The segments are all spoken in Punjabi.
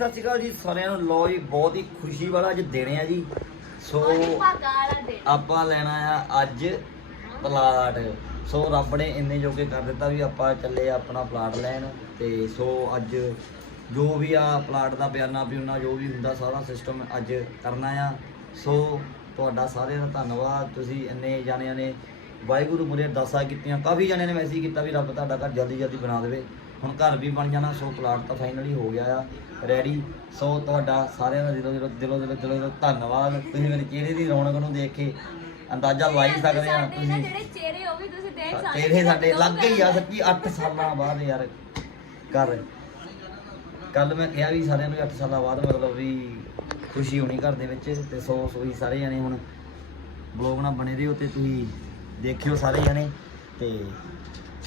ਸਤਿ ਸ਼੍ਰੀ ਅਕਾਲ ਜੀ ਸਾਰਿਆਂ ਨੂੰ। ਲੋ ਜੀ ਬਹੁਤ ਹੀ ਖੁਸ਼ੀ ਵਾਲਾ ਅੱਜ ਦਿਨ ਆ ਜੀ। ਸੋ ਆਪਾਂ ਲੈਣਾ ਆ ਅੱਜ ਪਲਾਟ। ਸੋ ਰੱਬ ਨੇ ਇੰਨੇ ਜੋਗੇ ਕਰ ਦਿੱਤਾ ਵੀ ਆਪਾਂ ਚੱਲੇ ਆਪਣਾ ਪਲਾਟ ਲੈਣ। ਤੇ ਸੋ ਅੱਜ ਜੋ ਵੀ ਆ ਪਲਾਟ ਦਾ ਬਿਆਨਾ ਬਿਉਨਾ ਜੋ ਵੀ ਹੁੰਦਾ ਸਾਰਾ ਸਿਸਟਮ ਅੱਜ ਕਰਨਾ ਆ। ਸੋ ਤੁਹਾਡਾ ਸਾਰਿਆਂ ਦਾ ਧੰਨਵਾਦ। ਤੁਸੀਂ ਇੰਨੇ ਜਾਣਿਆਂ ਨੇ ਵਾਹਿਗੁਰੂ ਮੁਰੇ ਅਰਦਾਸਾਂ ਕੀਤੀਆਂ। ਕਾਫੀ ਜਾਣਿਆਂ ਨੇ ਮੈਸੇਜ ਕੀਤਾ ਵੀ ਰੱਬ ਤੁਹਾਡਾ ਘਰ ਜਲਦੀ ਜਲਦੀ ਬਣਾ ਦੇਵੇ। ਹੁਣ ਘਰ ਵੀ ਬਣ ਜਾਣਾ ਸੋ ਪਲਾਟ ਤਾਂ ਫਾਈਨਲੀ ਹੋ ਗਿਆ ਆ। ਰੈਡੀ ਸੋ ਤੁਹਾਡਾ ਸਾਰਿਆਂ ਦਾ ਦਿਲੋਂ ਦਿਲੋਂ ਦਿਲੋਂ ਦਿਲੋਂ ਦਿਲੋਂ ਧੰਨਵਾਦ। ਤੁਸੀਂ ਮੇਰੇ ਚਿਹਰੇ ਦੀ ਰੌਣਕ ਨੂੰ ਦੇਖ ਕੇ ਅੰਦਾਜ਼ਾ ਲਾ ਹੀ ਸਕਦੇ ਆ। ਸਾਡੇ ਨਾ ਤੁਸੀਂ ਜਿਹੜੇ ਚਿਹਰੇ ਉਹ ਵੀ ਤੁਸੀਂ ਦੇਖ ਸਕਦੇ ਚਿਹਰੇ ਸਾਡੇ ਲੱਗ ਗਈ ਆ ਸੱਚੀ 8 ਸਾਲਾਂ ਬਾਅਦ ਯਾਰ ਘਰ। ਕੱਲ ਮੈਂ ਕਿਹਾ ਵੀ ਸਾਰਿਆਂ ਨੂੰ 8 ਸਾਲਾਂ ਬਾਅਦ ਮਤਲਬ ਵੀ ਖੁਸ਼ੀ ਹੋਣੀ ਘਰ ਦੇ ਵਿੱਚ ਤੇ ਸੋ ਸੋਈ ਸਾਰੇ ਜਣੇ ਹੁਣ ਬਲੌਗ ਨਾਲ ਬਣੇ ਰਹੋ ਤੇ ਤੁਸੀਂ ਦੇਖਿਓ ਸਾਰੇ ਜਣੇ ਤੇ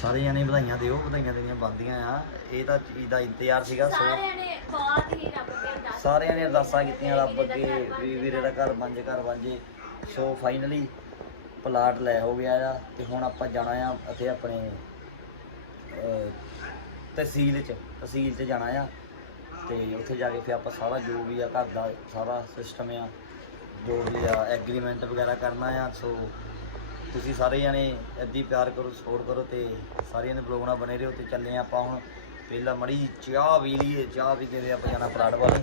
ਸਾਰੇ ਜਣੇ ਵਧਾਈਆਂ ਦਿਓ ਵਧਾਈਆਂ ਦੇਣੀਆਂ ਬੰਦੀਆਂ ਆ। ਇਹ ਤਾਂ ਚੀਜ਼ ਦਾ ਇੰਤਜ਼ਾਰ ਸੀਗਾ ਸੋ ਸਾਰਿਆਂ ਨੇ ਬਹੁਤ ਹੀ ਰੱਬ ਦੇ ਅਰਦਾਸ ਸਾਰਿਆਂ ਨੇ ਅਰਦਾਸਾਂ ਕੀਤੀਆਂ ਰੱਬ ਅੱਗੇ ਵੀ ਵੀਰੇ ਦਾ ਘਰ ਬਣ ਜੇ ਘਰ ਬਣ ਜੇ। ਸੋ ਫਾਈਨਲੀ ਪਲਾਟ ਲੈ ਹੋ ਗਿਆ ਆ ਤੇ ਹੁਣ ਆਪਾਂ ਜਾਣਾ ਆ ਇੱਥੇ ਆਪਣੇ ਤਹਿਸੀਲ ਚ ਤਹਿਸੀਲ ਚ ਜਾਣਾ ਆ। ਤੇ ਉੱਥੇ ਜਾ ਕੇ ਫਿਰ ਆਪਾਂ ਸਾਰਾ ਜੋ ਵੀ ਆ ਘਰ ਦਾ ਸਾਰਾ ਸਿਸਟਮ ਆ ਜੋ ਵੀ ਆ ਐਗਰੀਮੈਂਟ ਵਗੈਰਾ ਕਰਨਾ ਆ। ਸੋ ਤੁਸੀਂ ਸਾਰੇ ਜਾਣੇ ਏਦਾਂ ਹੀ ਪਿਆਰ ਕਰੋ ਸਪੋਰਟ ਕਰੋ ਤੇ ਸਾਰਿਆਂ ਨੇ ਬਲੌਗ ਨਾਲ ਬਣੇ ਰਹੋ ਤੇ ਚੱਲੇ ਆਪਾਂ ਹੁਣ ਪਹਿਲਾਂ ਮੜੀ ਚਾਹ ਵੀ ਲਈਏ, ਚਾਹ ਵੀ ਕੇ ਆਪਾਂ ਜਾਣਾ ਪਲਾਟ ਵੱਲ।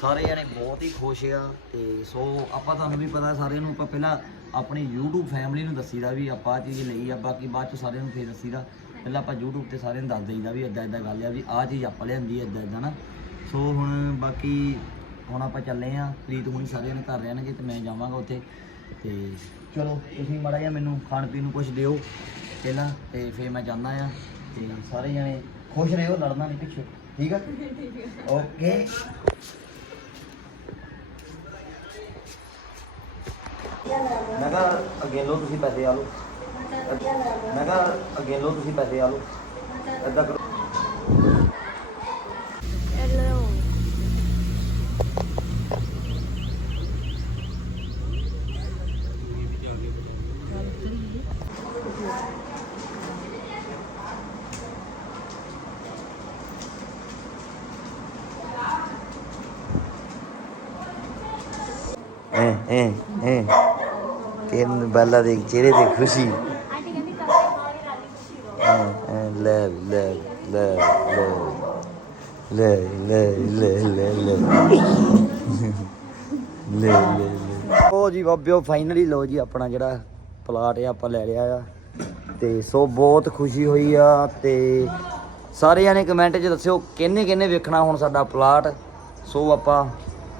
ਸਾਰੇ ਜਾਣੇ ਬਹੁਤ ਹੀ ਖੁਸ਼ ਆ ਤੇ ਸੋ ਆਪਾਂ ਤੁਹਾਨੂੰ ਵੀ ਪਤਾ ਸਾਰਿਆਂ ਨੂੰ ਆਪਾਂ ਪਹਿਲਾਂ ਆਪਣੀ YouTube ਫੈਮਿਲੀ ਨੂੰ ਦੱਸੀਦਾ ਵੀ ਆਪਾਂ ਆਹ ਚੀਜ਼ ਲਈ ਆ, ਬਾਕੀ ਬਾਅਦ ਚ ਸਾਰਿਆਂ ਨੂੰ ਫੇਰ ਦੱਸੀਦਾ। ਪਹਿਲਾਂ ਆਪਾਂ YouTube ਤੇ ਸਾਰਿਆਂ ਨੂੰ ਦੱਸ ਦਈਦਾ ਵੀ ਇਦਾਂ ਇਦਾਂ ਗੱਲ ਆ ਵੀ ਆਹ ਚੀਜ਼ ਆਪਾਂ ਲਿਆਂਦੀ ਇਦਾਂ ਇਦਾਂ ਨਾ। ਸੋ ਹੁਣ ਬਾਕੀ ਹੁਣ ਆਪਾਂ ਚੱਲੇ ਆ ਪ੍ਰੀਤ ਹੁਣੀ ਸਾਰਿਆਂ ਨੇ ਘਰ ਰਹਿਣਗੇ ਤੇ ਮੈਂ ਜਾਵਾਂਗਾ ਉੱਥੇ ਤੇ ਚਲੋ, ਤੁਸੀਂ ਮਾੜਾ ਜਿਹਾ ਮੈਨੂੰ ਖਾਣ ਪੀਣ ਨੂੰ ਕੁਝ ਦਿਓ ਪਹਿਲਾਂ ਤੇ ਫਿਰ ਮੈਂ ਜਾਂਦਾ ਆ ਤੇ ਸਾਰੇ ਜਣੇ ਖੁਸ਼ ਰਹੋ, ਲੜਨਾ ਨਹੀਂ ਪਿੱਛੇ, ਠੀਕ ਆ? ਓਕੇ। ਮੈਂ ਕਿਹਾ, ਅੱਗੇ ਲਓ ਤੁਸੀਂ ਪੈਸੇ ਆ ਲਓ ਮੈਂ ਕਿਹਾ, ਅੱਗੇ ਲਓ ਤੁਸੀਂ ਪੈਸੇ ਆ ਲਓ ਏਦਾਂ ਕਰੋ। ਬੱਲਾ ਦੇ ਚਿਹਰੇ ਤੇ ਖੁਸ਼ੀ। ਲੈ ਲੈ ਲੈ ਲੈ ਲੈ ਲੈ ਲੈ ਲੈ ਲੈ। ਲੈ ਲੈ ਉਹ ਜੀ ਬਾਬਿਓ ਫਾਈਨਲੀ ਲੋ ਜੀ ਆਪਣਾ ਜਿਹੜਾ ਪਲਾਟ ਆ ਆਪਾਂ ਲੈ ਲਿਆ ਆ। ਤੇ ਸੋ ਬਹੁਤ ਖੁਸ਼ੀ ਹੋਈ ਆ ਤੇ ਸਾਰੇ ਜਾਣੇ ਕਮੈਂਟ 'ਚ ਦੱਸਿਓ ਕਿੰਨੇ ਕਿੰਨੇ ਵੇਖਣਾ ਹੁਣ ਸਾਡਾ ਪਲਾਟ ਸੋ ਆਪਾਂ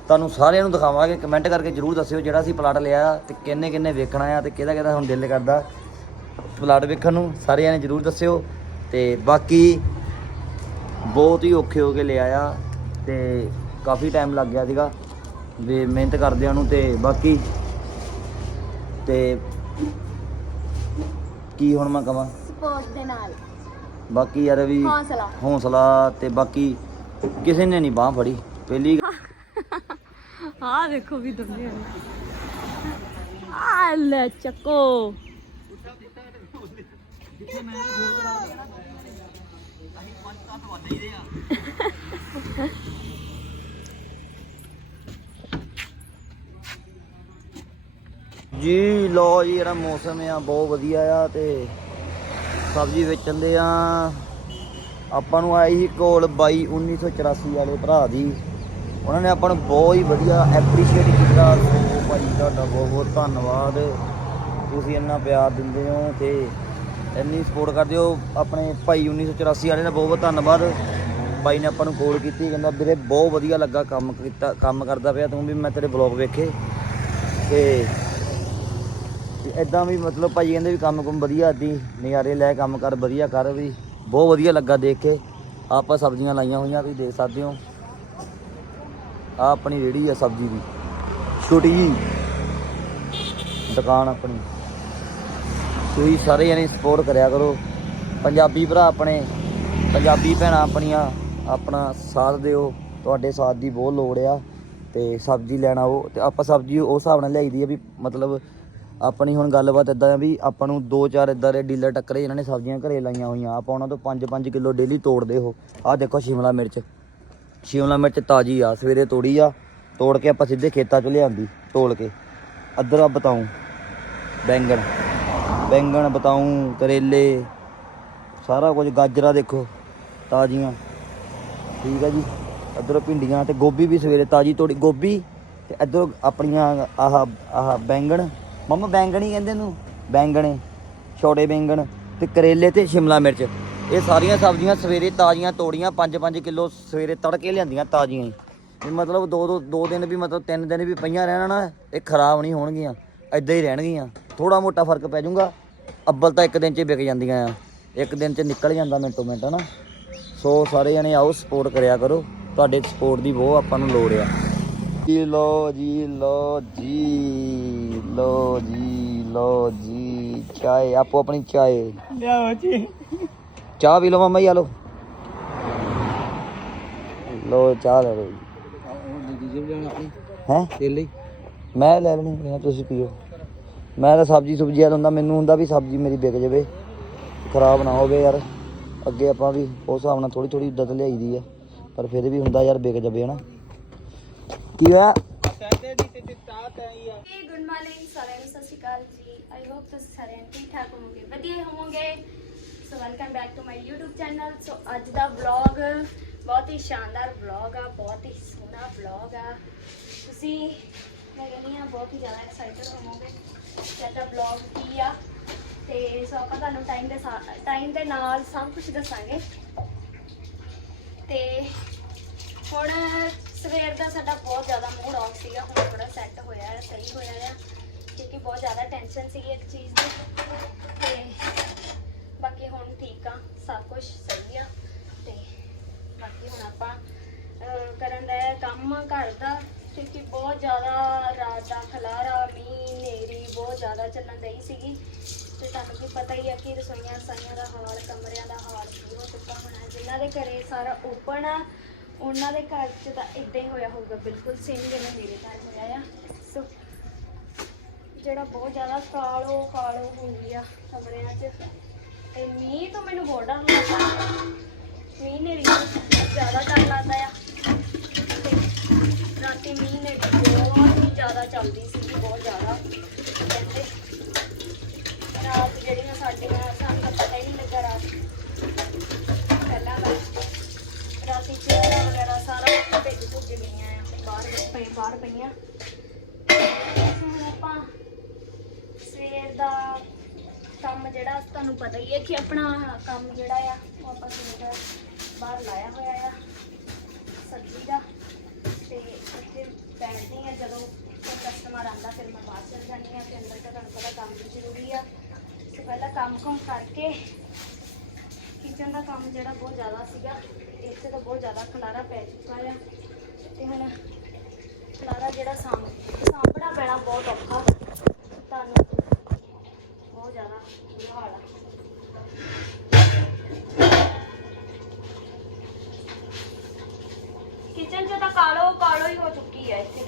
ਤੁਹਾਨੂੰ ਸਾਰਿਆਂ ਨੂੰ ਦਿਖਾਵਾਂਗੇ। ਕਮੈਂਟ ਕਰਕੇ ਜਰੂਰ ਦੱਸਿਓ ਜਿਹੜਾ ਅਸੀਂ ਪਲਾਟ ਲਿਆ ਤੇ ਕਿੰਨੇ ਕਿੰਨੇ ਵੇਖਣਾ ਆ ਤੇ ਕਿਹਦਾ ਕਿਹਦਾ ਹੁਣ ਦਿਲ ਕਰਦਾ। ਪਲਾਟ ਵੇਖਣ ਨੂੰ ਸਾਰੇ ਜਾਣੇ ਜਰੂਰ ਦੱਸਿਓ। ਤੇ ਬਾਕੀ ਬਹੁਤ ਹੀ ਔਖੇ ਹੋ ਕੇ ਲਿਆ ਆ ਤੇ ਕਾਫੀ ਟਾਈਮ ਲੱਗ ਗਿਆ ਸੀਗਾ। ਵੀ ਮਿਹਨਤ ਕਰਦਿਆਂ ਨੂੰ ਤੇ ਬਾਕੀ ਤੇ ਕੀ ਹੁਣ ਮੈਂ ਕਹਾਂ ਸਪੋਰਟ ਦੇ ਨਾਲ। ਬਾਕੀ ਯਾਰ ਵੀ ਹੌਸਲਾ। ਹੌਸਲਾ ਤੇ ਬਾਕੀ ਕਿਸੇ ਨੇ ਨਹੀਂ ਬਾਹ ਫੜੀ। ਪਹਿਲੀ ਹਾਂ ਦੇਖੋ ਵੀ ਦੁਨੀਆ ਆ। ਲੈ ਚੱਕੋ। ਜੀ ਲੋ ਜੀ, ਜਿਹੜਾ ਮੌਸਮ ਆ, ਬਹੁਤ ਵਧੀਆ ਆ ਤੇ ਸਬਜ਼ੀ ਵੇਚਣ ਦੇ ਆ। ਆਪਾਂ ਨੂੰ ਆਈ ਸੀ ਕੋਲ 22 1984 ਵਾਲੇ ਭਰਾ ਦੀ। ਉਹਨਾਂ ਨੇ ਆਪਾਂ ਨੂੰ ਬਹੁਤ ਹੀ ਵਧੀਆ ਐਪਰੀਸ਼ੀਏਟ ਕੀਤਾ। ਸੋ ਭਾਈ ਤੁਹਾਡਾ ਬਹੁਤ ਬਹੁਤ ਧੰਨਵਾਦ। ਤੁਸੀਂ ਇੰਨਾ ਪਿਆਰ ਦਿੰਦੇ ਹੋ ਤੇ ਇੰਨੀ ਸਪੋਰਟ ਕਰਦੇ ਹੋ। ਆਪਣੇ ਭਾਈ 1984 ਵਾਲੇ ਦਾ ਬਹੁਤ ਬਹੁਤ ਧੰਨਵਾਦ। ਬਾਈ ਨੇ ਆਪਾਂ ਨੂੰ ਕੋਲ ਕੀਤੀ, ਕਹਿੰਦਾ, ਵੀਰੇ, ਬਹੁਤ ਵਧੀਆ ਲੱਗਾ ਕੰਮ ਕੀਤਾ, ਕੰਮ ਕਰਦਾ ਪਿਆ ਤੂੰ ਵੀ, ਮੈਂ ਤੇਰੇ ਬਲੌਗ ਵੇਖੇ। ਤੇ ਇਦਾਂ ਵੀ ਮਤਲਬ ਭਾਈ ਕਹਿੰਦੇ ਵੀ ਕੰਮ ਕੁਮ ਵਧੀਆ ਦੀ ਨਜ਼ਾਰੇ ਲੈ, ਕੰਮ ਕਰ, ਵਧੀਆ ਕਰ ਵੀ, ਬਹੁਤ ਵਧੀਆ ਲੱਗਾ ਦੇਖ ਕੇ। ਆਪਾਂ ਸਬਜ਼ੀਆਂ ਲਾਈਆਂ ਹੋਈਆਂ, ਤੁਸੀਂ ਦੇਖ ਸਕਦੇ ਹੋ। ਆ ਆਪਣੀ ਰੇੜੀ ਆ ਸਬਜ਼ੀ ਦੀ। ਛੋਟੀ ਜੀ। ਦੁਕਾਨ ਆਪਣੀ। ਤੁਸੀਂ ਸਾਰੇ ਜਣੇ ਸਪੋਰਟ ਕਰਿਆ ਕਰੋ। ਪੰਜਾਬੀ ਭਰਾ ਆਪਣੇ, ਪੰਜਾਬੀ ਭੈਣਾਂ ਆਪਣੀਆਂ, ਆਪਣਾ ਸਾਥ ਦਿਓ। ਤੁਹਾਡੇ ਸਾਥ ਦੀ ਬਹੁਤ ਲੋੜ ਆ। ਤੇ ਸਬਜ਼ੀ ਲੈਣਾ ਉਹ ਤੇ ਆਪਾਂ ਸਬਜ਼ੀ ਉਸ ਹਿਸਾਬ ਨਾਲ ਲਿਆਈਦੀ ਆ ਵੀ ਮਤਲਬ ਆਪਣੀ ਹੁਣ ਗੱਲਬਾਤ ਇਦਾਂ ਆ ਵੀ ਆਪਾਂ ਨੂੰ ਦੋ ਚਾਰ ਇਦਾਂ ਦੇ ਡੀਲਰ ਟੱਕਰੇ ਇਹਨਾਂ ਨੇ ਸਬਜ਼ੀਆਂ ਘਰੇ ਲਾਈਆਂ ਹੋਈਆਂ। ਆਪਾਂ ਉਹਨਾਂ ਤੋਂ 5-5 ਕਿਲੋ ਡੇਲੀ ਤੋੜਦੇ ਹੋ ਆਹ ਦੇਖੋ ਸ਼ਿਮਲਾ ਮਿਰਚ। ਸ਼ਿਮਲਾ ਮਿਰਚ ਤਾਜੀ ਆ, ਸਵੇਰੇ ਤੋੜੀ ਆ, ਤੋੜ ਕੇ ਆਪਾਂ ਸਿੱਧੇ ਖੇਤਾਂ 'ਚ ਲਿਆਂਦੀ ਤੋਲ ਕੇ। ਅਦਰਾ ਬਤਾਉ ਬੈਂਗਣ ਬੈਂਗਣ ਬਤਾਉ ਕਰੇਲੇ, ਸਾਰਾ ਕੁਝ, ਗਾਜਰਾਂ ਦੇਖੋ, ਤਾਜ਼ੀਆਂ। ਠੀਕ ਹੈ ਜੀ, ਇੱਧਰੋਂ ਭਿੰਡੀਆਂ ਤੇ ਗੋਭੀ ਵੀ ਸਵੇਰੇ ਤਾਜੀ ਤੋੜੀ, ਗੋਭੀ ਤੇ ਇੱਧਰੋਂ ਆਪਣੀਆਂ ਆਹ ਆਹ ਬੈਂਗਣ। ਮੰਮਾ, ਬੈਂਗਣ ਹੀ ਕਹਿੰਦੇ ਨੂੰ ਬੈਂਗਣੇ, ਛੋਟੇ ਬੈਂਗਣ ਤੇ ਕਰੇਲੇ ਤੇ ਸ਼ਿਮਲਾ ਮਿਰਚ। ਇਹ ਸਾਰੀਆਂ ਸਬਜ਼ੀਆਂ ਸਵੇਰੇ ਤਾਜ਼ੀਆਂ ਤੋੜੀਆਂ 5-5 ਕਿਲੋ ਸਵੇਰੇ ਤੜਕੇ ਲਿਆਂਦੀਆਂ ਤਾਜ਼ੀਆਂ ਹੀ। ਇਹ ਮਤਲਬ ਦੋ ਦੋ ਦੋ ਦਿਨ ਵੀ ਮਤਲਬ ਤਿੰਨ ਦਿਨ ਵੀ ਪਈਆਂ ਰਹਿਣਾ ਨਾ, ਇਹ ਖਰਾਬ ਨਹੀਂ ਹੋਣਗੀਆਂ ਐਦਾਂ ਹੀ ਰਹਿਣਗੀਆਂ। ਥੋੜਾ ਮੋਟਾ ਫ਼ਰਕ ਪੈ ਜਾਊਗਾ, ਅੱਬਲ ਤਾਂ ਇੱਕ ਦਿਨ 'ਚ ਵਿਕ ਜਾਂਦੀਆਂ ਆ। ਇੱਕ ਦਿਨ 'ਚ ਨਿਕਲ ਜਾਂਦਾ ਮਿੰਟੋ ਮਿੰਟ, ਹਨਾ। ਸੋ ਸਾਰੇ ਜਣੇ ਆਓ ਸਪੋਰਟ ਕਰਿਆ ਕਰੋ। ਤੁਹਾਡੇ ਸਪੋਰਟ ਦੀ ਬਹੁਤ ਆਪਾਂ ਨੂੰ ਲੋੜ ਆ। ਜੀ ਲੋ ਜੀ ਲੋ ਜੀ ਲੋ ਜੀ ਲੋ ਜੀ ਚਾਏ, ਆਪੋ ਆਪਣੀ ਚਾਏ। ਲਿਆਓ ਜੀ। ਚਾਹ ਪੀ ਲਓ ਮਾਮਾ ਆ ਲਓ ਲੋ, ਚਾਹ ਲੈ ਲਓ ਜੀ। ਉਹ ਦੀਦੀ ਮੈਂ ਲੈ ਲੈਣੀ ਪੀਣਾ ਤੁਸੀਂ ਪੀਓ। ਮੈਂ ਤਾਂ ਸਬਜ਼ੀ ਸੁਬਜ਼ੀ ਵਾਲਾ ਹੁੰਦਾ, ਮੈਨੂੰ ਹੁੰਦਾ ਵੀ ਸਬਜ਼ੀ ਮੇਰੀ ਵਿਕ ਜਾਵੇ, ਖਰਾਬ ਨਾ ਹੋਵੇ ਯਾਰ। ਅੱਗੇ ਆਪਾਂ ਵੀ ਉਸ ਹਿਸਾਬ ਨਾਲ ਥੋੜੀ ਥੋੜੀ ਦੁੱਧ ਲਿਆਈਦੀ ਆ, ਪਰ ਫਿਰ ਵੀ ਹੁੰਦਾ ਯਾਰ ਵਿਕ ਜਾਵੇ, ਹਨਾ। ਕੀ ਹੋਇਆ? ਗੁੱਡ ਮਾਰਨਿੰਗ ਸਾਰਿਆਂ ਨੂੰ, ਸਤਿ ਸ਼੍ਰੀ ਅਕਾਲ ਜੀ। ਆਈ ਹੋਪ ਤੁਸੀਂ ਸਾਰੇ ਠੀਕ ਠਾਕ ਹੋਵੋਗੇ, ਵਧੀਆ ਹੋਵੋਗੇ। So welcome back to my YouTube channel so ਅੱਜ ਦਾ ਵਲੌਗ ਬਹੁਤ ਹੀ ਸ਼ਾਨਦਾਰ ਵਲੌਗ ਆ, ਬਹੁਤ ਹੀ ਸੋਹਣਾ ਵਲੌਗ ਆ। ਤੁਸੀਂ ਮੈਂ ਕਹਿੰਦੀ ਆ ਬਹੁਤ ਹੀ ਜ਼ਿਆਦਾ ਐਕਸਾਈਟਡ ਹੋਵੋਗੇ ਕਿ ਅੱਜ ਦਾ ਵਲੌਗ ਕੀ ਆ। ਤੇ ਸੋ ਆਪਾਂ ਤੁਹਾਨੂੰ ਟਾਈਮ ਦੇ ਟਾਈਮ ਦੇ ਨਾਲ ਸਭ ਕੁਝ ਦੱਸਾਂਗੇ। ਤੇ ਹੁਣ ਸਵੇਰ ਦਾ ਸਾਡਾ ਬਹੁਤ ਜ਼ਿਆਦਾ ਮੂਡ ਆਫ ਸੀਗਾ, ਹੁਣ ਥੋੜਾ ਸੈੱਟ ਹੋਇਆ ਹੈ, ਸਹੀ ਹੋਇਆ ਹੈ। ਕਿਉਂਕਿ ਬਹੁਤ ਜ਼ਿਆਦਾ ਟੈਨਸ਼ਨ ਸੀਗੀ ਇੱਕ ਚੀਜ਼ ਦੀ। ਤੇ ਬਾਕੀ ਹੁਣ ਠੀਕ ਆ, ਸਭ ਕੁਝ ਸਹੀ ਆ। ਤੇ ਬਾਕੀ ਹੁਣ ਆਪਾਂ ਕਰਨ ਦਾ ਕੰਮ ਘਰ ਦਾ, ਕਿਉਂਕਿ ਬਹੁਤ ਜ਼ਿਆਦਾ ਰਾਤ ਦਾ ਖਲਾਰਾ, ਮੀਂਹ ਨੇਰੀ ਬਹੁਤ ਜ਼ਿਆਦਾ ਚੱਲਣ ਦਈ ਸੀਗੀ। ਤੇ ਤੁਹਾਨੂੰ ਵੀ ਪਤਾ ਹੀ ਆ ਕਿ ਰਸੋਈਆਂ ਸਾਈਆਂ ਦਾ ਹਾਲ, ਕਮਰਿਆਂ ਦਾ ਹਾਲ ਕੀ ਹੋ ਚੁੱਕਾ ਹੋਣਾ ਜਿਨ੍ਹਾਂ ਦੇ ਘਰੇ ਸਾਰਾ ਓਪਨ ਆ, ਉਹਨਾਂ ਦੇ ਘਰ 'ਚ ਤਾਂ ਇਦਾਂ ਹੀ ਹੋਇਆ ਹੋਊਗਾ, ਬਿਲਕੁਲ ਸੇਮ ਜਿਵੇਂ ਮੇਰੇ ਘਰ ਹੋਇਆ ਆ। ਸੋ ਜਿਹੜਾ ਬਹੁਤ ਜ਼ਿਆਦਾ ਕਾਲੋ ਕਾਲੋ ਹੁੰਦੀ ਆ ਕਮਰਿਆਂ 'ਚ ਤੇ ਮੀਂਹ ਤੋਂ ਮੈਨੂੰ ਬਹੁਤ ਡਰ ਲੱਗਦਾ ਮੀਂਹ ਨੇ ਜ਼ਿਆਦਾ ਡਰ ਲੱਗਦਾ ਆ। ਰਾਤੀ ਮੀਂਹ ਨੇ ਬਹੁਤ ਹੀ ਜ਼ਿਆਦਾ ਚੱਲਦੀ ਸੀ, ਬਹੁਤ ਜ਼ਿਆਦਾ। ਕਹਿੰਦੇ ਰਾਤ ਜਿਹੜੀਆਂ ਸਾਡੀਆਂ ਸਾਨੂੰ ਤਾਂ ਪਤਾ ਹੀ ਨਹੀਂ ਲੱਗਾ ਰਾਤ। ਪਹਿਲਾਂ ਦਾ ਰਾਤੀ ਚੇਅਰਾਂ ਵਗੈਰਾ ਸਾਰਾ ਭੇਜ ਭੁੱਜ ਗਈਆਂ ਆ, ਬਾਹਰ ਪਈ, ਬਾਹਰ ਪਈਆਂ। ਹੁਣ ਆਪਾਂ ਸਵੇਰ ਦਾ ਕੰਮ ਜਿਹੜਾ, ਤੁਹਾਨੂੰ ਪਤਾ ਹੀ ਹੈ ਕਿ ਆਪਣਾ ਕੰਮ ਜਿਹੜਾ ਆ, ਉਹ ਆਪਾਂ ਸਵੇਰ ਦਾ ਬਾਹਰ ਲਾਇਆ ਹੋਇਆ ਆ, ਸਬਜ਼ੀ ਦਾ। ਤੇ ਇੱਥੇ ਬੈਠਦੀ ਆ, ਜਦੋਂ ਕੋਈ ਕਸਟਮਰ ਆਂਦਾ ਫਿਰ ਮੈਂ ਬਾਹਰ ਚਲ ਜਾਂਦੀ ਆ ਤੇ ਅੰਦਰ ਤਾਂ ਤੁਹਾਨੂੰ ਪਤਾ ਕੰਮ ਵੀ ਜ਼ਰੂਰੀ ਆ। ਤੇ ਪਹਿਲਾਂ ਕੰਮ ਕੰਮ ਕਰਕੇ ਕਿਚਨ ਦਾ ਕੰਮ ਜਿਹੜਾ ਬਹੁਤ ਜ਼ਿਆਦਾ ਸੀਗਾ, ਇੱਥੇ ਤਾਂ ਬਹੁਤ ਜ਼ਿਆਦਾ ਖਲਾਰਾ ਪੈ ਚੁੱਕਾ ਆ। ਤੇ ਹੁਣ ਖਲਾਰਾ ਜਿਹੜਾ ਸਾਂਭ, ਸਾਂਭਣਾ ਪੈਣਾ ਬਹੁਤ ਔਖਾ। ਤੁਹਾਨੂੰ ਬਹੁਤ ਜ਼ਿਆਦਾ ਬੁਰਾ ਹਾਲ ਆ। ਕਿਚਨ 'ਚ ਤਾਂ ਕਾਲੋ ਕਾਲੋ ਹੀ ਹੋ ਚੁੱਕੀ ਹੈ ਇੱਥੇ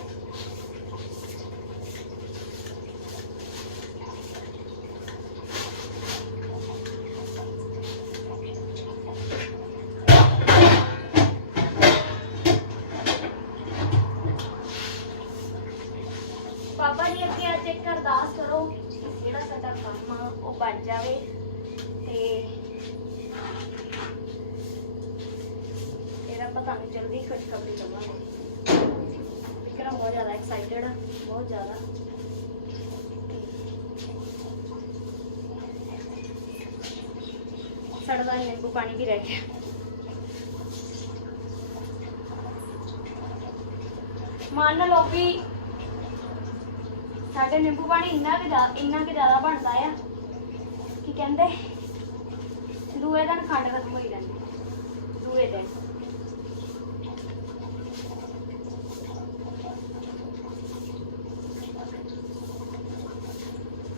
ਪਾਪਾ ਜੀ ਅੱਗੇ ਅੱਜ ਇੱਕ ਅਰਦਾਸ ਕਰੋ ਕਿ ਜਿਹੜਾ ਸਾਡਾ ਕੰਮ ਆ ਉਹ ਬਣ ਜਾਵੇ ਤੇ ਇਹਦਾ ਪਤਾ ਨਹੀਂ ਜਲਦੀ ਖੁਸ਼ਖਬਰੀ ਦਵਾਂਗੇ ਵਿਕਰਮ ਬਹੁਤ ਜ਼ਿਆਦਾ ਐਕਸਾਈਟਡ ਆ ਬਹੁਤ ਜ਼ਿਆਦਾ। ਸੜਦਾ ਨਿੰਬੂ ਪਾਣੀ ਵੀ ਰਹਿ ਗਿਆ। ਮੰਨ ਲਓ ਵੀ ਸਾਡੇ ਨਿੰਬੂ ਪਾਣੀ ਇੰਨਾ ਕਿ ਜ਼ਿਆਦਾ ਇੰਨਾ ਕਿ ਜ਼ਿਆਦਾ ਬਣਦਾ ਆ ਕੀ ਕਹਿੰਦੇ ਦੂਏ ਦਿਨ ਖੰਡ ਖਤਮ ਹੋਈ ਜਾਂਦੀ ਦੂਏ ਦਿਨ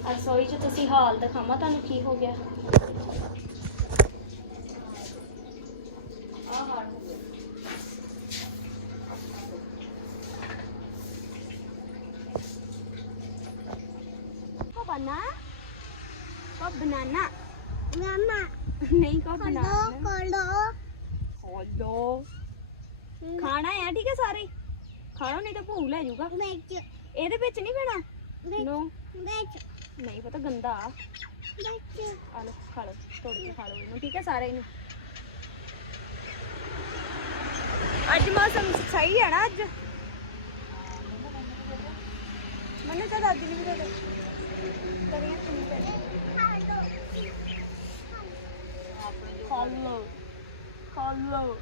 ਰਸੋਈ 'ਚ ਤੁਸੀਂ ਹਾਲ ਦਿਖਾਵਾਂ ਤੁਹਾਨੂੰ ਕੀ ਹੋ ਗਿਆ. ਖਾਣਾ ਆ ਠੀਕ ਹੈ ਸਾਰੇ? ਖਾ ਲਓ ਨਹੀਂ ਤਾਂ ਭੂ ਲੈ ਜਾਊਗਾ। ਇਹਦੇ ਵਿੱਚ ਨਹੀਂ ਪੈਣਾ? ਨੋ ਨਹੀਂ ਪਤਾ ਗੰਦਾ ਆ। ਖਾ ਤੋੜ ਕੇ ਖਾ ਇਹਨੂੰ ਠੀਕ ਹੈ ਸਾਰੇ ਇਹਨੂੰ ਅੱਜ ਮੌਸਮ ਸਹੀ ਹੈ ਨਾ ਅੱਜ? ਮੈਨੂੰ ਤਾਂ ਦਾਦੀ ਨੇ ਵੀ ਦੇ ਕਰੀਏ ਸੁਣੀ ਤੇ ਹਲੋ ਹਲੋ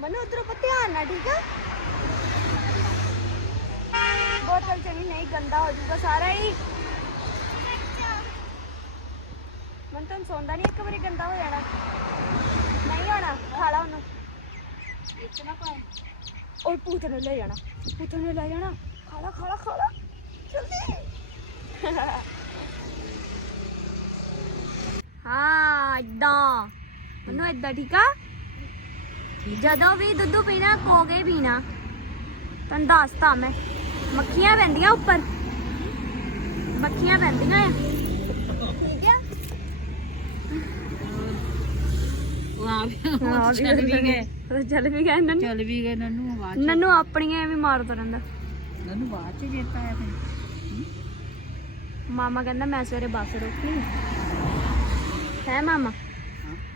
ਮੈਨੂੰ ਉਧਰ ਧਿਆਨ ਨਾਲ ਠੀਕ ਆ? ਬੋਤਲ ਚ ਵੀ ਨਹੀਂ ਗੰਦਾ ਹੋ ਜਾਊਗਾ ਸਾਰਾ ਹੀ। ਮਨ ਤਾਂ ਸੌਂਦਾ ਨਹੀਂ ਇੱਕ ਵਾਰੀ ਗੰਦਾ ਹੋ ਜਾਣਾ। ਨਹੀਂ ਹੋਣਾ, ਖਾ ਲਾ ਉਹਨੂੰ। ਇਤਨਾ ਪਾਏ ਉਹ ਪੂਤ ਨੇ ਲੈ ਜਾਣਾ ਪੂਤ ਨੇ ਲੈ ਜਾਣਾ। ਖਾ ਲਾ ਖਾ ਲਾ ਖਾ ਲਾ। ਜਲਦੀ। ਹਾਂ ਇਦਾਂ ਉਹਨੂੰ ਇਦਾਂ ਠੀਕ ਆ? ਜਦੋਂ ਵੀ ਦੁੱਧ ਪੀਣਾ ਕੋਗੇ ਪੀਣਾ। ਤੈਨੂੰ ਦੱਸਤਾ ਮੈਂ। ਮੱਖੀਆਂ ਪੈਂਦੀਆਂ ਉੱਪਰ। ਮੱਖੀਆਂ ਪੈਂਦੀਆਂ ਆ ਠੀਕ ਆ ਵਾਹ ਹਾਂ ਚੱਲ ਵੀ ਗਏ। ਚੱਲ ਵੀ ਗਏ ਨੰਨੂ। ਚੱਲ ਵੀ ਗਏ ਨੰਨੂ ਆਵਾਜ਼ ਨੰਨੂ ਆਪਣੀਆਂ ਐਵੇਂ ਮਾਰਦਾ ਰਹਿੰਦਾ। ਨੰਨੂ ਬਾਅਦ ਚ ਆਇਆ ਤੈਨੂੰ ਮਾਮਾ ਕਹਿੰਦਾ ਮੈਂ ਸਵੇਰੇ ਬੱਸ ਰੋਕੀ। ਹੈ ਮਾਮਾ?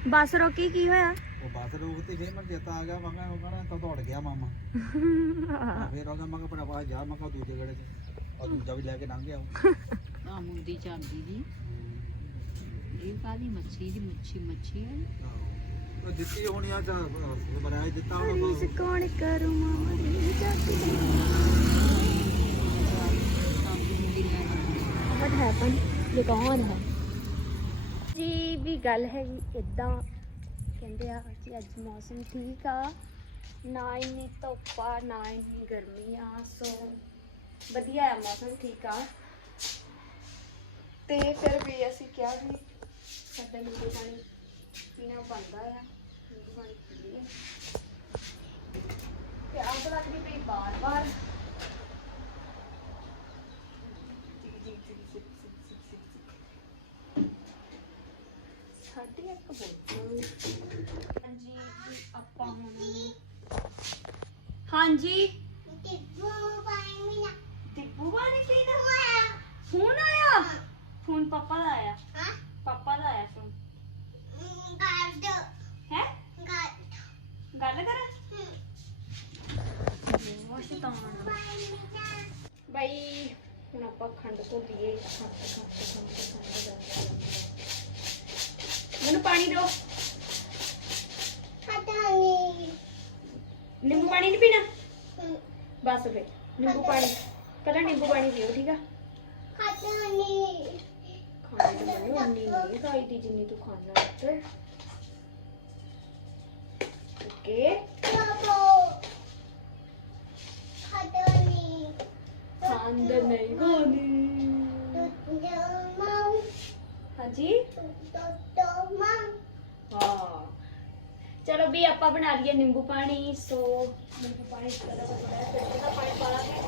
ਬੱਸ ਰੋਕੀ ਕੀ ਹੋਇਆ? ਉਹ ਬੱਸ ਰੋਕਤੀ ਫੇਰ ਮੈਨੂੰ ਚੇਤਾ ਆ ਗਿਆ ਮੈਂ ਕਿਹਾ ਉਹ ਕਹਿੰਦਾ ਤਾਂ ਦੌੜ ਗਿਆ ਮਾਮਾ। ਫੇਰ ਉਹ ਕਹਿੰਦਾ ਮੈਂ ਕਿਹਾ ਭਰਾਵਾ ਜਾ ਮੈਂ ਕਿਹਾ ਦੂਜੇ ਗੜੇ 'ਚ। ਉਹ ਦੂਜਾ ਵੀ ਲੈ ਕੇ ਲੰਘ ਗਿਆ ਉਹ। ਆ ਮੁੰਦੀ ਚਾਂਦੀ ਦੀ। ਇਹ ਕਾਦੀ ਮੱਛੀ ਦੀ ਮੱਛੀ ਮੱਛੀ ਹੈ ਦਿੱਤੀ ਹੋਣੀ ਆ ਤਾਂ ਬਰਾਏ ਦਿੱਤਾ ਹੋਣਾ ਇਸ ਕੌਣ ਕਰੂ ਮਾਮਾ ਦੀ ਜਾਤੀ ਚਾਂਦੀ ਮੁੰਦੀ ਲੈ What happened? ਇਹ ਕੌਣ ਹੈ? ਜੀ ਵੀ ਗੱਲ ਇਦਾਂ ਕਹਿੰਦੇ ਆ ਕਿ ਅੱਜ ਮੌਸਮ ਠੀਕ ਆ। ਨਾ ਇੰਨੀ ਧੁੱਪ ਆ ਨਾ ਇੰਨੀ ਗਰਮੀ ਆ ਸੋ ਵਧੀਆ ਆ ਮੌਸਮ ਠੀਕ ਆ। ਤੇ ਫਿਰ ਵੀ ਅਸੀਂ ਕਿਹਾ ਵੀ ਸਾਡਾ ਨਿੰਬੂ ਪਾਣੀ ਪੀਣਾ ਬਣਦਾ ਆ? ਨਿੰਬੂ ਪਾਣੀ ਪੀ ਲਈਏ ਤੇ ਅੱਗ ਲੱਗਦੀ ਪਈ ਬਾਰ-ਬਾਰ। ਸਾਡੀ ਇੱਕ ਬੋਤਲ ਹਾਂਜੀ ਜੀ ਆਪਾਂ ਹੁਣ ਹਾਂਜੀ। ਟਿੱਬੂ ਪਾਣੀ ਪੀਣਾ। ਫੋਨ ਆਇਆ? ਫੋਨ ਪਾਪਾ ਦਾ ਖੰਡ ਨਹੀਂ ਖਾਣੀ ਹਾਂਜੀ ਹਾਂ ਚਲੋ ਵੀ ਆਪਾਂ ਬਣਾ ਲਈਏ ਨਿੰਬੂ ਪਾਣੀ ਸੋ ਨਿੰਬੂ ਪਾਣੀ ਕਦਾ ਕਦਾ ਫਿਰ ਦਾ ਪਾਣੀ ਪਾ ਲਾਂਗੇ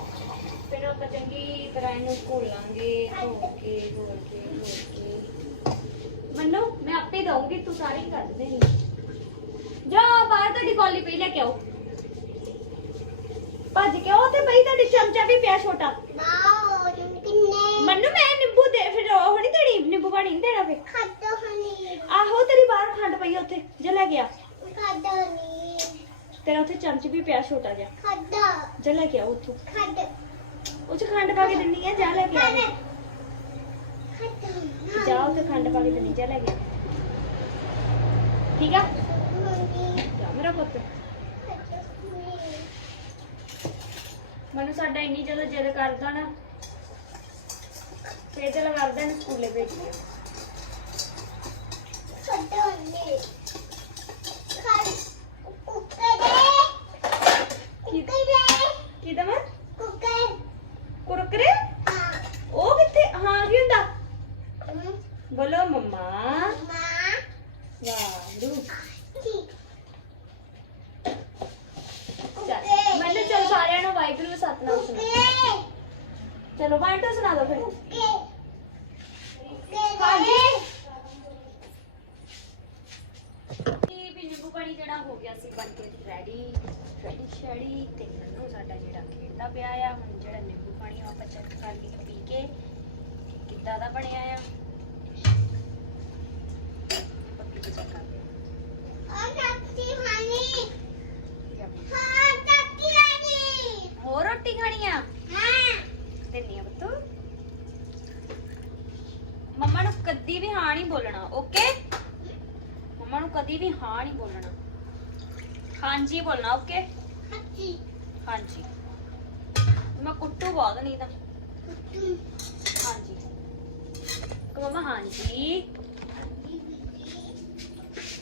ਫਿਰ ਆਪਾਂ ਚੰਗੀ ਤਰ੍ਹਾਂ ਇਹਨੂੰ ਘੋਲਾਂਗੇ ਧੋ ਕੇ ਘੋਲ ਕੇ ਘੋਲ ਕੇ ਮੰਨੋ ਮੈਂ ਆਪੇ ਦਊਂਗੀ ਤੂੰ ਸਾਰੀ ਕਰ ਦੇਣੀ ਜਾ ਬਾਹਰ ਤੁਹਾਡੀ ਕੌਲੀ ਪਈ ਲੈ ਕੇ ਆਓ ਭੱਜ ਕੇ ਉਹ ਤੇ ਬਈ ਤੁਹਾਡੀ ਚਮਚਾ ਵੀ ਪਿਆ ਛੋਟਾ। ਮੰਨੂ, ਮੈਂ ਨਿੰਬੂ ਦੇ ਫਿਰ ਉਹ ਨਹੀਂ ਦੇਣੀ ਨਿੰਬੂ ਪਾਣੀ ਨਹੀਂ ਦੇਣਾ ਫਿਰ? ਆਹੋ, ਤੇਰੀ ਬਾਹਰ ਖੰਡ ਪਈ ਆ ਉੱਥੇ। ਜਾ ਲੈ ਗਿਆ ਤੇਰਾ ਉੱਥੇ ਚਮਚ ਵੀ ਪਿਆ ਛੋਟਾ ਜਿਹਾ। ਜਾ ਲੈ ਕੇ ਆ ਉੱਥੋਂ। ਉਹ ਚ ਖੰਡ ਪਾ ਕੇ ਦਿੰਨੀ ਆ, ਜਾ ਲੈ ਕੇ ਆ। ਜਾ ਉੱਥੇ ਖੰਡ ਪਾ ਕੇ ਦਿੰਨੀ ਜਾ ਲੈ ਕੇ ਆ। ਠੀਕ ਆ? ਜਾ ਮੇਰਾ ਪੁੱਤ। ਮੈਨੂੰ ਸਾਡਾ ਇੰਨੀ ਜ਼ਿਆਦਾ ਜਿੱਦ ਕਰਦਾ ਨਾ ਫੇਰ ਤੇ ਲਗਾਦਾ ਨੇ ਸਕੂਲੇ ਵਿੱਚ। ਕੀ ਦਵਾਂ ਕੁਰਕਰੇ ਉਹ ਕਿੱਥੇ ਹਾਂ ਕੀ ਹੁੰਦਾ ਬੋਲੋ ਮੰਮਾ ਵਾਹਿਗੁਰੂ ਚੱਲ, ਮੈਨੂੰ ਚਲ ਸਾਰਿਆਂ ਨੂੰ ਵਾਹਿਗੁਰੂ ਸਤਨਾਮ ਸੁਣਾ ਚਲੋ ਵਾਹਿਗੁਰੂ ਸੁਣਾ ਦੋ ਫਿਰ ਹਾਂਜੀ ਜੀ ਵੀ ਨਿੰਬੂ ਪਾਣੀ ਜਿਹੜਾ ਹੋ ਗਿਆ ਸੀ ਬਣ ਕੇ ਰੈਡੀ ਕੜੀ ਛੜੀ ਤੇ ਨੰਨੂ ਸਾਡਾ ਜਿਹੜਾ ਖੇਡਦਾ ਪਿਆ ਆ ਹੁਣ ਜਿਹੜਾ ਨਿੰਬੂ ਪਾਣੀ ਆ ਉਹ ਆਪਾਂ ਚੈੱਕ ਕਰ ਲਈ ਪੀ ਕੇ ਕਿ ਕਿੱਦਾਂ ਦਾ ਬਣਿਆ ਆ ਆਪਾਂ ਪੀ ਕੇ ਚੈੱਕ ਕਰਦੇ ਹਾਂ ਹੋਰ ਰੋਟੀ ਖਾਣੀ ਆ ਦਿੰਨੀ ਆ ਬੱਤੂ ਮੰਮਾ ਨੂੰ ਕਦੀ ਵੀ ਹਾਂ ਨਹੀਂ ਬੋਲਣਾ ਓਕੇ ਮੰਮਾ ਨੂੰ ਕਦੀ ਵੀ ਹਾਂ ਨਹੀਂ ਬੋਲਣਾ। ਹਾਂਜੀ ਬੋਲਣਾ ਓਕੇ ਹਾਂਜੀ। ਮੈਂ ਕੁੱਟੂ ਬਹੁਤ ਨਹੀਂ ਤਾਂ। ਹਾਂਜੀ। ਕੋ ਮਮਾ ਹਾਂਜੀ।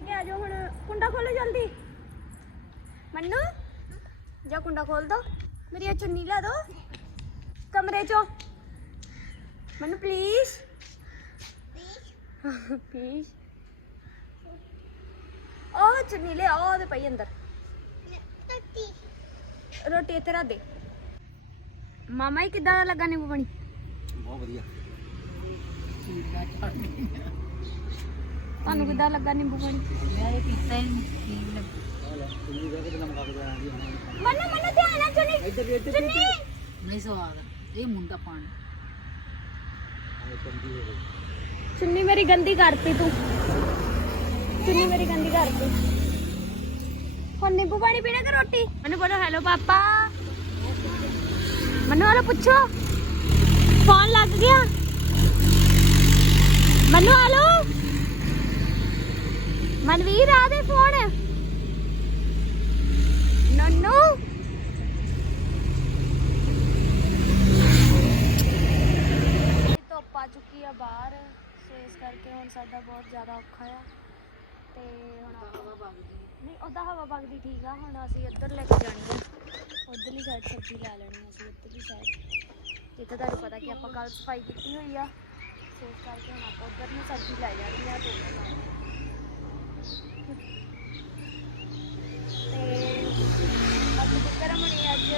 ਇਹ ਆ ਜਾਓ ਹੁਣ। ਕੁੰਡਾ ਖੋਲੋ ਜਲਦੀ। ਮੰਨੂ ਜਾ ਕੁੰਡਾ ਖੋਲ ਦੋ। ਮੇਰੀ ਇਹ ਚੁੰਨੀ ਲਾ ਦੋ। ਕਮਰੇ ਚੋਂ। ਮੰਨੂ ਪਲੀਜ਼ ਉਹ ਚੁੰਨੀ ਲੈ ਆਓ ਉਹਦੇ ਪਈ ਅੰਦਰ। ਰੋਟੀ। ਇੱਥੇ ਰੱਖ ਦੇ। ਮਾਮਾ ਹੀ ਕਿੱਦਾਂ ਦਾ ਲੱਗਾ ਨਿੰਬੂ ਪਾਣੀ? ਬਹੁਤ ਵਧੀਆ। ਤੁਹਾਨੂੰ ਕਿੱਦਾਂ ਲੱਗਾ ਨਿੰਬੂ ਪਾਣੀ? ਮੈਂ ਇਹ ਪੀਤਾ ਹੀ ਨਹੀਂ ਮੰਨੂ ਮੰਨੂ ਧਿਆਨ ਨਾਲ ਚੁੰਨੀ। ਇੱਧਰ ਵੀ ਇੱਧਰ ਚੁੰਨੀ। ਨਹੀਂ ਸਵਾਦ। ਇਹ ਮੁੰਡਾ ਪਾਣੀ। ਚੰਗੀ ਹੋ ਗਈ। ਚੁੰਨੀ ਮੇਰੀ ਗੰਦੀ ਕਰਤੀ ਤੂੰ। ਚੁੰਨੀ ਮੇਰੀ ਗੰਦੀ ਕਰਤੀ। ਹੁਣ ਨਿੰਬੂ ਪਾਣੀ ਪੀਣਾ ਕਿ ਰੋਟੀ? ਮੈਨੂੰ ਬੋਲੋ ਹੈਲੋ ਪਾਪਾ। ਮੈਨੂੰ ਵਾਲਾ ਪੁੱਛੋ। ਫੋਨ ਲੱਗ ਗਿਆ। ਮੈਨੂੰ ਆਲੋ। ਮਨਵੀਰ ਆ ਦੇ ਫੋਨ। ਨੰਨੂ। ਧੁੱਪ ਆ ਚੁੱਕੀ ਆ ਬਾਹਰ। ਕਰਕੇ ਹੁਣ ਸਾਡਾ ਬਹੁਤ ਜ਼ਿਆਦਾ ਔਖਾ ਆ। ਤੇ ਹੁਣ ਨਹੀਂ ਉਹਦਾ ਹਵਾ ਵਗਦੀ ਠੀਕ ਆ ਹੁਣ ਅਸੀਂ ਇੱਧਰ ਲੈ ਕੇ ਜਾਣੀ ਆ। ਉਧਰਲੀ ਸਾਈਡ ਸਬਜ਼ੀ ਲੈ ਲੈਣੀ ਆ ਅਸੀਂ ਇੱਧਰਲੀ ਸਾਈਡ ਜਿੱਥੇ ਤੁਹਾਨੂੰ ਪਤਾ ਕਿ ਆਪਾਂ ਕੱਲ ਸਫ਼ਾਈ ਕੀਤੀ ਹੋਈ ਆ ਸੋ ਇਸ ਕਰਕੇ ਹੁਣ ਆਪਾਂ ਉਧਰ ਨੂੰ ਸਬਜ਼ੀ ਲੈ ਜਾਣੀ ਆ ਤੇ ਅੱਜ ਵਿਕਰਮ ਹੁਣੀ ਅੱਜ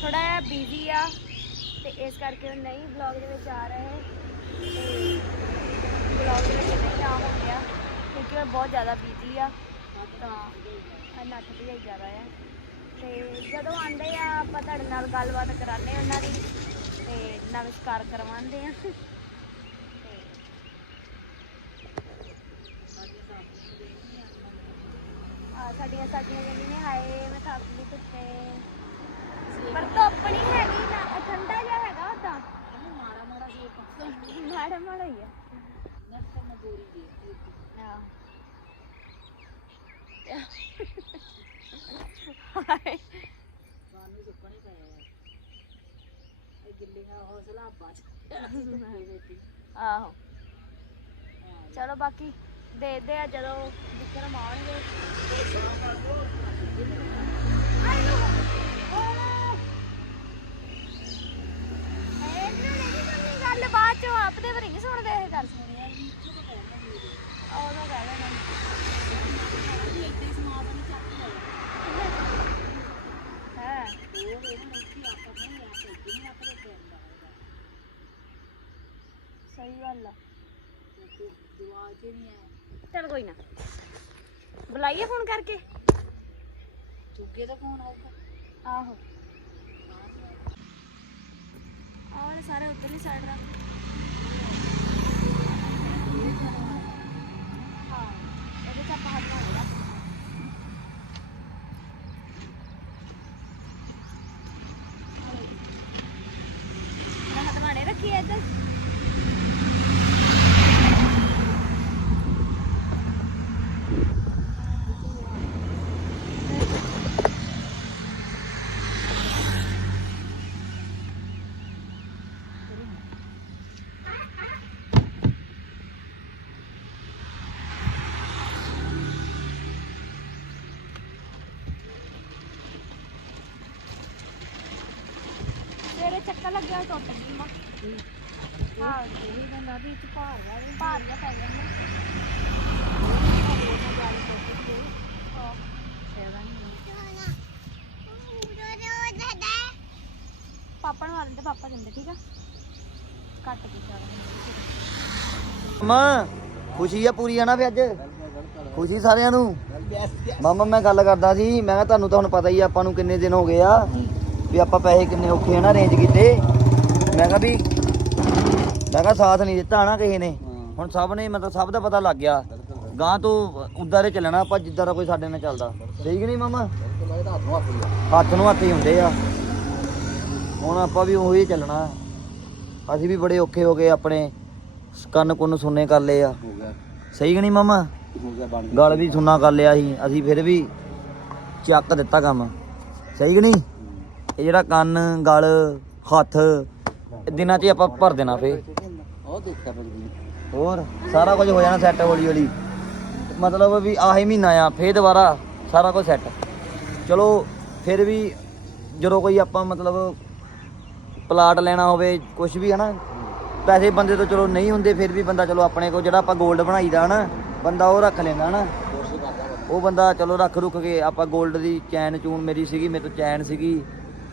ਥੋੜਾ ਜਿਹਾ ਬਿਜ਼ੀ ਆ ਤੇ ਇਸ ਕਰਕੇ ਉਹ ਨਹੀਂ ਵਲੌਗ ਦੇ ਵਿੱਚ ਆ ਰਹੇ। ਤੇ ਵਲੌਗ ਵਿੱਚ ਨਹੀਂ ਆ ਹੁੰਦਿਆ ਕਿਉਂਕਿ ਉਹ ਬਹੁਤ ਜ਼ਿਆਦਾ ਬਿਜ਼ੀ ਆ ਤਾਂ ਨੱਠ ਭਜਾਈ ਜ਼ਿਆਦਾ ਆ। ਤੇ ਜਦੋਂ ਆਉਂਦੇ ਆ ਆਪਾਂ ਤੁਹਾਡੇ ਨਾਲ ਗੱਲਬਾਤ ਕਰਾਉਂਦੇ ਉਹਨਾਂ ਦੀ ਤੇ ਨਮਸਕਾਰ ਕਰਵਾਉਂਦੇ ਆ। ਸਾਡੀਆਂ ਸਾਡੀਆਂ ਕਹਿੰਦੀ ਨੇ ਹਾਏ ਮੈਂ ਥੱਕ ਗਈ ਧੁੱਪੇ ਪਰ ਧੁੱਪ ਨਹੀਂ ਹੈਗੀ ਨਾ ਠੰਡਾ ਜਿਹਾ ਹੈਗਾ ਉਦਾਂ ਮਾੜਾ ਮਾੜਾ ਸੀ ਮਾੜਾ ਮਾੜਾ ਹੀ ਆ। ਮੈਂ ਗੋਰੀ ਦੇ ਆਹ। ਹਾਏ। ਸਾਨੂੰ ਸੁੱਕਣੇ ਪਏ ਇਹ ਗਿੱਲੇ ਦਾ ਹੌਸਲਾ ਬਚ ਆਹੋ। ਚਲੋ ਬਾਕੀ ਦੇਖਦੇ ਆ ਜਦੋਂ ਵਿਕਰਮ ਆਉਣਗੇ। ਗੱਲ ਬਾਅਦ ਚੋਂ ਆਪਦੇ ਵਰ ਨਹੀਂ ਸੁਣਦੇ ਇਹ ਗੱਲ। ਉਹਦਾ ਕਹਿ ਲੈਣਾ ਹੈ ਸਹੀ ਗੱਲ ਆ ਚਲ ਕੋਈ ਨਾ। ਬੁਲਾਈਏ ਫੋਨ ਕਰਕੇ। ਚੁੱਕੇ ਤਾਂ ਕੌਣ ਆਊਗਾ ਆਹੋ ਆਹ ਸਾਰੇ ਉਧਰਲੀ ਸਾਈਡ ਰੱਖ ਹਾਂ ਇਹਦੇ ਚ ਆਪਾਂ ਹੱਥ ਨਾਲ ਰੱਖ ਮੈਂ ਹੱਥ ਮਾਰੇ ਰੱਖੀ ਐ ਇੱਧਰ ਤੇਰੇ ਲੱਗਿਆ ਟੁੱਟ ਗਈ ਮਾਂ ਹਾਂ। ਇਹ ਕਹਿੰਦਾ ਵੀ ਚ ਭਾਰ ਵਾ ਭਾਰ ਨਾ ਪੈ ਜਾਂਦਾ ਪਾਪਾ ਨੂੰ ਆ ਪਾਪਾ ਦਿੰਦੇ, ਠੀਕ ਆ? ਕੱਟ ਕੇ ਸਾਰਾ ਮਾਂ ਖੁਸ਼ੀ ਆ ਪੂਰੀ ਆ ਨਾ ਫੇ ਅੱਜ? ਖੁਸ਼ੀ ਸਾਰਿਆਂ ਨੂੰ? ਮਾਮਾ, ਮੈਂ ਗੱਲ ਕਰਦਾ ਸੀ, ਮੈਂ ਕਿਹਾ ਤੁਹਾਨੂੰ ਤਾਂ ਹੁਣ ਪਤਾ ਹੀ ਆਪਾਂ ਨੂੰ ਕਿੰਨੇ ਦਿਨ ਹੋ ਗਏ ਆ। ਵੀ ਆਪਾਂ ਪੈਸੇ ਕਿੰਨੇ ਔਖੇ ਆ ਨਾ ਅਰੇਂਜ ਕੀਤੇ। ਮੈਂ ਕਿਹਾ ਵੀ ਮੈਂ ਕਿਹਾ ਸਾਥ ਨਹੀਂ ਦਿੱਤਾ ਨਾ ਕਿਸੇ ਨੇ। ਹੁਣ ਸਭ ਨੇ ਮਤਲਬ ਸਭ ਦਾ ਪਤਾ ਲੱਗ ਗਿਆ। ਗਾਂ ਤੋਂ ਉਦਾਂ ਦੇ ਚੱਲਣਾ ਆਪਾਂ ਜਿੱਦਾਂ ਦਾ ਕੋਈ ਸਾਡੇ ਨਾਲ ਚੱਲਦਾ। ਠੀਕ ਨਹੀਂ ਮਾਮਾ? ਹੱਥ ਨੂੰ ਹੱਥ ਹੀ ਹੁੰਦੇ ਆ। ਹੁਣ ਆਪਾਂ ਵੀ ਉਹੀ ਚੱਲਣਾ। ਅਸੀਂ ਵੀ ਬੜੇ ਔਖੇ ਹੋ ਗਏ ਆਪਣੇ। ਕੰਨ ਕੁੰਨ ਸੁਣਨੇ ਕਰ ਲਏ ਆ। ਸਹੀ ਕਿ ਨਹੀਂ ਮਾਮਾ? ਗਲ ਵੀ ਸੁਣਨਾ ਕਰ ਲਿਆ ਸੀ। ਅਸੀਂ ਫਿਰ ਵੀ ਚੱਕ ਦਿੱਤਾ ਕੰਮ। ਸਹੀ ਕਿ ਨਹੀਂ? ਇਹ ਜਿਹੜਾ ਕੰਨ ਗਲ ਹੱਥ ਇਹ ਦਿਨਾਂ 'ਚ ਹੀ ਆਪਾਂ ਭਰ ਦੇਣਾ ਫੇ ਉਹ ਦੇਖਿਆ ਬੰਦੀ ਹੋਰ ਸਾਰਾ ਕੁਝ ਹੋ ਜਾਣਾ ਸੈੱਟ ਹੌਲੀ ਹੌਲੀ। ਮਤਲਬ ਵੀ ਆਹੀ ਮਹੀਨਾ ਆ ਫੇਰ ਦੁਬਾਰਾ ਸਾਰਾ ਕੁਝ ਸੈੱਟ ਚਲੋ ਫਿਰ ਵੀ ਜਦੋਂ ਕੋਈ ਆਪਾਂ ਮਤਲਬ ਪਲਾਟ ਲੈਣਾ ਹੋਵੇ ਕੁਝ ਵੀ ਹਨਾ ਪੈਸੇ ਬੰਦੇ ਤੋਂ ਚਲੋ ਨਹੀਂ ਹੁੰਦੇ ਫਿਰ ਵੀ ਬੰਦਾ ਚਲੋ ਆਪਣੇ ਕੋਲ ਜਿਹੜਾ ਆਪਾਂ 골ਡ ਬਣਾਈਦਾ ਹਨਾ ਬੰਦਾ ਉਹ ਰੱਖ ਲੈਂਦਾ ਹਨਾ। ਉਹ ਬੰਦਾ ਚਲੋ ਰੱਖ ਰੁੱਖ ਕੇ ਆਪਾਂ 골ਡ ਦੀ ਚੈਨ ਚੂਨ ਮੇਰੀ ਸੀਗੀ ਮੇਰੇ ਤੋਂ ਚੈਨ ਸੀਗੀ।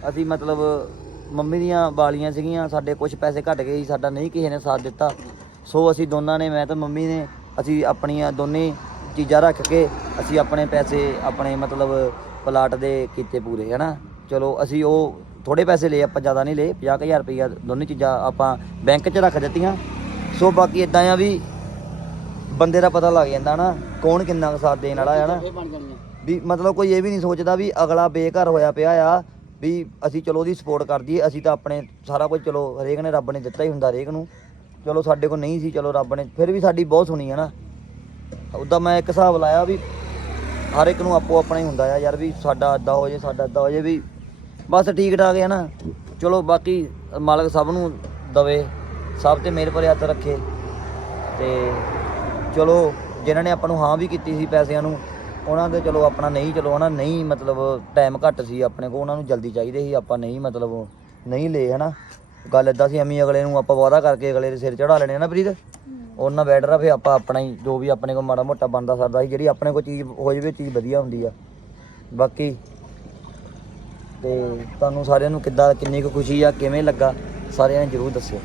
ਅਸੀਂ ਮਤਲਬ ਮੰਮੀ ਦੀਆਂ ਵਾਲੀਆਂ ਸੀਗੀਆਂ, ਸਾਡੇ ਕੁਝ ਪੈਸੇ ਘਟ ਗਏ ਸਾਡਾ ਨਹੀਂ ਕਿਸੇ ਨੇ ਸਾਥ ਦਿੱਤਾ। ਸੋ ਅਸੀਂ ਦੋਨਾਂ ਨੇ, ਮੈਂ ਤੇ ਮੰਮੀ ਨੇ, ਅਸੀਂ ਆਪਣੀਆਂ ਦੋਨੇ ਚੀਜ਼ਾਂ ਰੱਖ ਕੇ ਅਸੀਂ ਆਪਣੇ ਪੈਸੇ ਆਪਣੇ ਮਤਲਬ ਪਲਾਟ ਦੇ ਕੀਤੇ ਪੂਰੇ, ਹਨਾ? ਚਲੋ, ਅਸੀਂ ਉਹ ਥੋੜੇ ਪੈਸੇ ਲਏ, ਆਪਾਂ ਜ਼ਿਆਦਾ ਨਹੀਂ ਲਏ 50000 ਰੁਪਈਆ ਦੋਨੇ ਚੀਜ਼ਾਂ ਆਪਾਂ ਬੈਂਕ 'ਚ ਰੱਖ ਦਿੱਤੀਆਂ। ਸੋ ਬਾਕੀ ਇਦਾਂ ਆ ਵੀ ਬੰਦੇ ਦਾ ਪਤਾ ਲੱਗ ਜਾਂਦਾ ਨਾ ਕੌਣ ਕਿੰਨਾ ਕੁ ਸਾਥ ਦੇਣ ਵਾਲਾ ਹੈ ਨਾ ਵੀ ਮਤਲਬ ਕੋਈ ਇਹ ਵੀ ਨਹੀਂ ਸੋਚਦਾ ਵੀ ਅਗਲਾ ਬੇਘਰ ਹੋਇਆ ਪਿਆ ਆ ਵੀ ਅਸੀਂ ਚਲੋ ਉਹਦੀ ਸਪੋਰਟ ਕਰ ਦਈਏ, ਅਸੀਂ ਤਾਂ ਆਪਣੇ ਸਾਰਾ ਕੁਝ ਚਲੋ ਹਰੇਕ ਨੇ ਰੱਬ ਨੇ ਦਿੱਤਾ ਹੀ ਹੁੰਦਾ ਹਰੇਕ ਨੂੰ। ਚਲੋ ਸਾਡੇ ਕੋਲ ਨਹੀਂ ਸੀ, ਚਲੋ ਰੱਬ ਨੇ, ਫਿਰ ਵੀ ਸਾਡੀ ਬਹੁਤ ਸੁਣੀ ਹੈ ਨਾ। ਉਦਾਂ ਮੈਂ ਇੱਕ ਹਿਸਾਬ ਲਾਇਆ ਵੀ ਹਰ ਇੱਕ ਨੂੰ ਆਪੋ ਆਪਣਾ ਹੀ ਹੁੰਦਾ ਆ ਯਾਰ ਵੀ ਸਾਡਾ ਅੱਦਾ ਹੋ ਜੇ, ਸਾਡਾ ਅੱਦਾ ਹੋ ਜੇ ਵੀ ਬਸ ਠੀਕ ਠਾਕ ਹੈ ਨਾ। ਚਲੋ ਬਾਕੀ ਮਾਲਕ ਸਭ ਨੂੰ ਦਵੇ, ਸਭ ਤੇ ਮੇਰੇ ਭਰੇ ਹੱਥ ਰੱਖੇ। ਤੇ ਚਲੋ ਜਿਨ੍ਹਾਂ ਨੇ ਆਪਾਂ ਨੂੰ ਹਾਂ ਵੀ ਕੀਤੀ ਸੀ ਪੈਸਿਆਂ ਨੂੰ ਉਹਨਾਂ ਦੇ ਚਲੋ ਆਪਣਾ ਨਹੀਂ, ਚਲੋ ਹਨਾ, ਨਹੀਂ ਮਤਲਬ ਟਾਈਮ ਘੱਟ ਸੀ ਆਪਣੇ ਕੋਲ, ਉਹਨਾਂ ਨੂੰ ਜਲਦੀ ਚਾਹੀਦੇ ਸੀ, ਆਪਾਂ ਨਹੀਂ ਮਤਲਬ ਨਹੀਂ ਲਏ, ਹਨਾ। ਗੱਲ ਇਦਾਂ ਸੀ, ਐਵੇਂ ਅਗਲੇ ਨੂੰ ਆਪਾਂ ਵਾਅਦਾ ਕਰਕੇ ਅਗਲੇ ਦੇ ਸਿਰ ਚੜਾ ਲੈਣੇ ਆ ਨਾ ਪ੍ਰੀਤ। ਉਹਨਾਂ ਬੈਟਰ ਆ ਫੇ ਆਪਾਂ ਆਪਣਾ ਹੀ, ਜੋ ਵੀ ਆਪਣੇ ਕੋਲ ਮਾੜਾ ਮੋਟਾ ਬਣਦਾ ਸਰਦਾ ਸੀ, ਜਿਹੜੀ ਆਪਣੇ ਕੋਲ ਚੀਜ਼, ਹੋ ਜਾਵੇ, ਚੀਜ਼ ਵਧੀਆ ਹੁੰਦੀ ਆ। ਬਾਕੀ ਤੇ ਤੁਹਾਨੂੰ ਸਾਰਿਆਂ ਨੂੰ ਕਿੱਦਾਂ, ਕਿੰਨੀ ਕੁ ਖੁਸ਼ੀ ਆ, ਕਿਵੇਂ ਲੱਗਾ, ਸਾਰਿਆਂ ਨੇ ਜਰੂਰ ਦੱਸਿਓ।